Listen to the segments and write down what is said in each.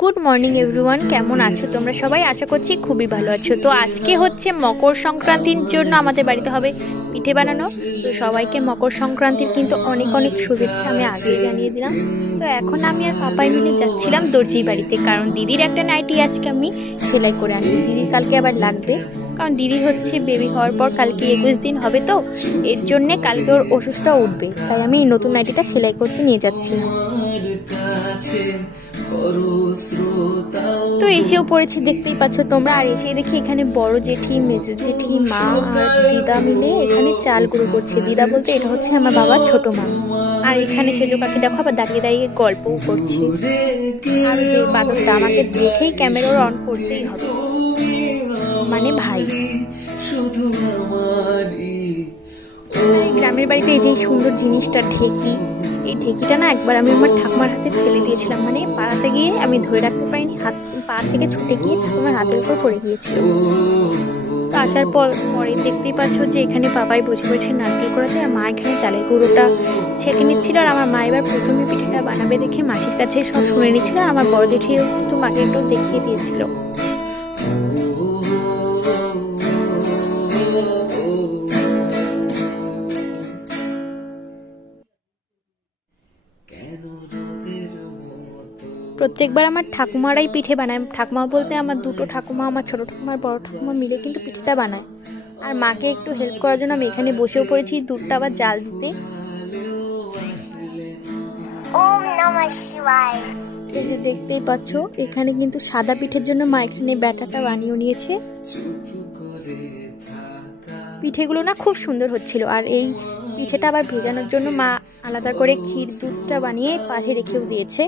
Good morning everyone, কেমন আছো তোমরা সবাই? আশা করছি খুবই ভালো আছো। তো আজকে হচ্ছে মকর সংক্রান্তির জন্য আমাদের বাড়িতে হবে পিঠে বানানো। তো সবাইকে মকর সংক্রান্তির কিন্তু অনেক অনেক শুভেচ্ছা আমি আগেই জানিয়ে দিলাম। তো এখন আমি আর পাপাই মিলে যাচ্ছিলাম দর্জির বাড়িতে, কারণ দিদির একটা নাইটি আজকে আমি সেলাই করে আনি দিদির কালকে আবার লাগবে, কারণ দিদি হচ্ছে বেবি হওয়ার পর কালকে একুশ দিন হবে তো, এর জন্যে কালকে ওর ওষুধটা উঠবে, তাই আমি নতুন নাইটিটা সেলাই করতে নিয়ে যাচ্ছিলাম। তো এসেও পড়েছি, দেখতেই পাচ্ছ তোমরা। আর এসে দেখি এখানে বড় জেঠি, মেজো জেঠি, মা আর দিদা মিলে এখানে চাল গুঁড়ো করছে। দিদা বলতে এটা হচ্ছে আমার বাবার ছোট মা। আর এখানে সেজো পাখি দেখো, আবার দাঁড়িয়ে দাঁড়িয়ে গল্পও করছে। আর যে বাদকটা আমাকে দেখেই ক্যামেরা অন করতেই হবে। মানে ভাই। গ্রামের বাড়িতে এই যে সুন্দর জিনিসটা ঠেকি এই ঠেকিটা না একবার আমি আমার ঠাকুমার হাতে ফেলে দিয়েছিলাম। মানে পাড়াতে গিয়ে আমি ধরে রাখতে পারিনি, হাত, পা থেকে ছুটে গিয়ে ঠাকুমার হাতের উপর পড়ে গিয়েছিল তো আসার পর, পরে দেখতেই পাচ্ছ যে এখানে বাবাই বসে বসে নারকেল করাতে আর মা এখানে চালের গুঁড়োটা ছেঁকে নিচ্ছিল আর আমার মা এবার প্রথমে পিঠেটা বানাবে দেখে মাসির কাছে সব শুনে নিচ্ছিল আর আমার বড় জেঠিও কিন্তু মাকে একটু দেখিয়ে দিয়েছিল। প্রত্যেকবার আমার ঠাকুমারাই পিঠে বানায়। ঠাকুমা বলতে আমার দুটো ঠাকুমা আমার ছোটো ঠাকুমার বড় ঠাকুমা মিলে কিন্তু পিঠেটা বানায়। আর মাকে একটু হেল্প করার জন্য আমি এখানে বসেও পড়েছি দুধটা আবার জাল দিতে। ওম নমঃ শিবায়। এই যে দেখতেই পাচ্ছ এখানে কিন্তু সাদা পিঠের জন্য মা এখানে ব্যাটাটা বানিয়ে নিয়েছে। পিঠেগুলো না খুব সুন্দর হচ্ছিল আর এই পিঠেটা আবার ভেজানোর জন্য মা আলাদা করে ক্ষীর দুধটা বানিয়ে পাশে রেখেও দিয়েছে।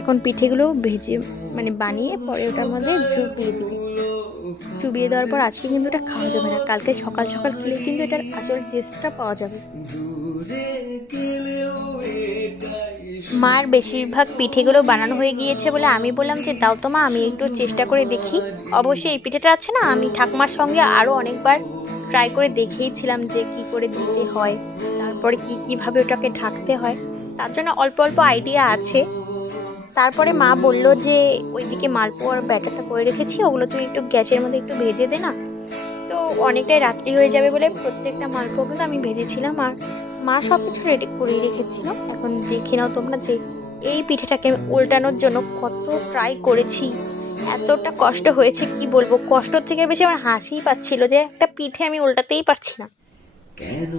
এখন পিঠেগুলো ভেজে মানে বানিয়ে পরে ওটার মধ্যে চুবিয়ে দিবে। চুবিয়ে দেওয়ার পর আজকে কিন্তু এটা খাওয়া যাবে না। কালকে সকাল সকাল খেলে কিন্তু এটার আসল টেস্টটা পাওয়া যাবে। মার বেশিরভাগ পিঠেগুলো বানানো হয়ে গিয়েছে বলে আমি বললাম যে, দাও তো মা, আমি একটু চেষ্টা করে দেখি। অবশ্যই এই পিঠেটা আছে না? আমি ঠাকুমার সঙ্গে আরও অনেকবার ট্রাই করে দেখেইছিলাম যে কি করে দিতে হয়, তারপরে কি কীভাবে ওটাকে ঢাকতে হয়। তার জন্য অল্প অল্প আইডিয়া আছে। তারপরে মা বলল যে, ওইদিকে মালপোয়ার ব্যাটারটা করে রেখেছি, ওগুলো তুই একটু গ্যাসের মধ্যে একটু ভেজে দে না। তো অনেকটাই রাত্রি হয়ে যাবে বলে প্রত্যেকটা মালপোয়া কিন্তু আমি ভেজেছিলাম আর মা সব কিছু রেডি করে রেখেছিল। এখন দেখে নাও তোমরা যে এই পিঠেটাকে উল্টানোর জন্য কত ট্রাই করেছি। এতটা কষ্ট হয়েছে, কি বলব? কষ্টর থেকে বেশি আমার হাসিই পাচ্ছিল যে একটা পিঠে আমি উল্টাতেই পারছি না। কেন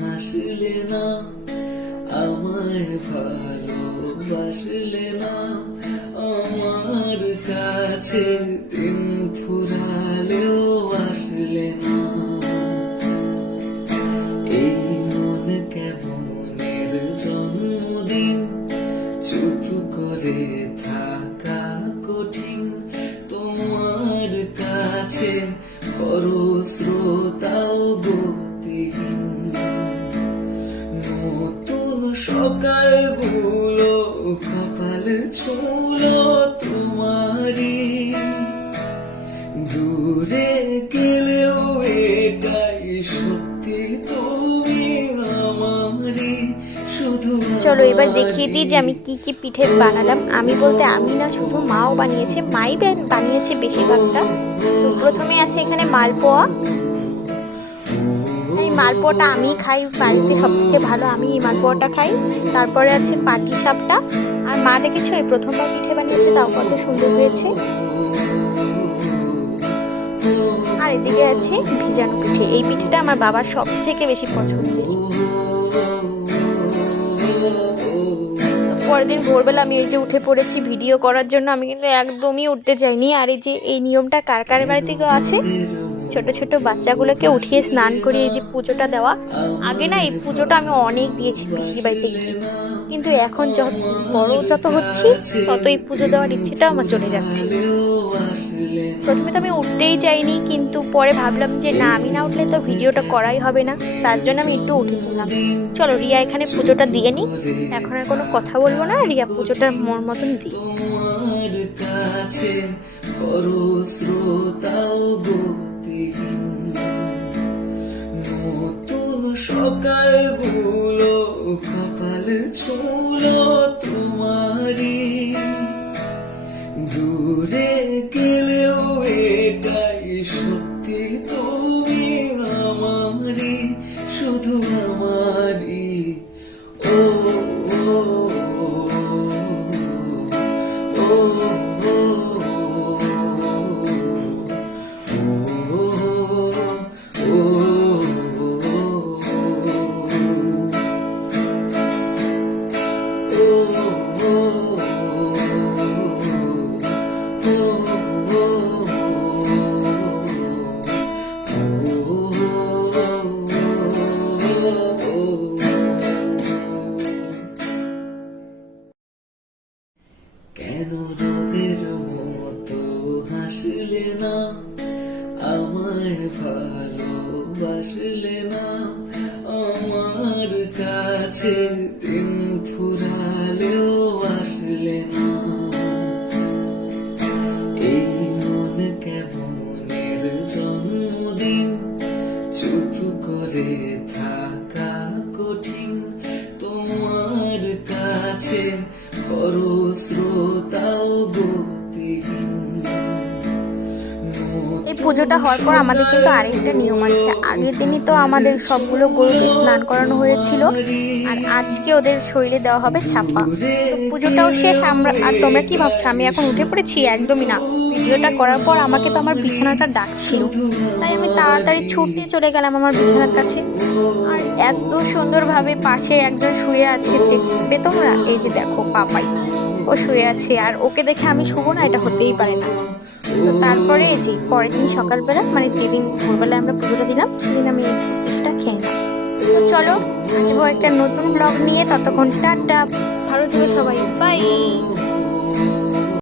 হাসলে না? আমায় ভালোবাসলে না আমার কাছে দিন ফুরালেও আসলে না। এই মন কেমনের জন্মদিন? চুপ করে থাকা কঠিন। তোমার কাছে খরস্রোতাও গতিহীন তোমারই দূরে গেলেও এটাই সত্যি, তুমি আমারই শুধু চলো এবার দেখিয়ে দিই যে আমি কি কি পিঠে বানালাম। আমি বলতে আমি না, শুধু মাও বানিয়েছে। মাই বানিয়েছে বেশিরভাগটা। প্রথমে আছে এখানে মালপোয়া। এই মালপোয়াটা আমি খাই, বাড়িতে সব থেকে ভালো আমি এই মালপোয়াটা খাই। তারপরে আছে পাটি সাপটা। আর মা দেখেছ, এই প্রথমবার পিঠে বানিয়েছে, তাও কত সুন্দর হয়েছে। আর এদিকে আছে ভিজানো পিঠে। এই পিঠেটা আমার বাবার সব থেকে বেশি পছন্দের। পরের দিন ভোরবেলা আমি এই যে উঠে পড়েছি, ভিডিও করার জন্য আমি কিন্তু একদমই উঠতে চাইনি। আর এই যে এই নিয়মটা কার কার বাড়িতে আছে? ছোট ছোট বাচ্চাগুলোকে উঠিয়ে স্নান করিয়ে যে পুজোটা দেওয়া, আগে না এই পুজোটা আমি অনেক দিয়েছি পিসির বাড়িতে গিয়ে। কিন্তু এখন যত বড় যত হচ্ছি তত এই পুজো দেওয়ার ইচ্ছেটা আমার চলে যাচ্ছে। প্রথমে তো আমি উঠতেই চাইনি কিন্তু পরে ভাবলাম যে না, আমি না উঠলে তো ভিডিওটা করাই হবে না, তার জন্য আমি একটু উঠে পড়লাম। চলো, রিয়া এখানে পুজোটা দিয়ে নিই। এখন আর কোনো কথা বলব না, রিয়া পুজোটা মন মতন দিই গেলেও এটাই সত্যি তুমি আমারই শুধু আমারই ও ও ও রোদের মতো হাসলে না, আমায় ভালোবাসলে না। আমার কাছে দিন ফুরালেও আসলে না। এই মন কেমনের জন্মদিন? চুপ করে থাকা কঠিন। তোমার কাছে এই পুজোটা হওয়ার পর আমাদের কিন্তু আরেকটা নিয়ম আছে। আগের দিনই তো আমাদের সবগুলো গরুকে স্নান করানো হয়েছিল, আর আজকে ওদের শরীরে দেওয়া হবে ছাপা। তো পুজোটাও শেষ, আমরা আর তোমরা কি ভাবছ? আমি এখন উঠে পড়েছি? একদমই না। ভিডিওটা করার পর আমাকে তো আমার বিছানাটা ডাকছিল। তাই আমি তাড়াতাড়ি ছুটে চলে গেলাম আমার বিছানার কাছে। আর এত সুন্দরভাবে পাশে একজন শুয়ে আছে দেখবে তোমরা। এই যে দেখো পাপাই। ও শুয়ে আছে। আর ওকে দেখে আমি শুবো না, এটা হতেই পারে না। তো তারপরে যে পরের দিন সকালবেলা মানে যেদিন ভোরবেলায় আমরা পুজোটা দিলাম, সেদিন আমি পিঠাটা খেয়ে নিলাম। তো চলো, আসব একটা নতুন ব্লগ নিয়ে। ততক্ষণ টাটা। ভালো থেকো সবাই। বাই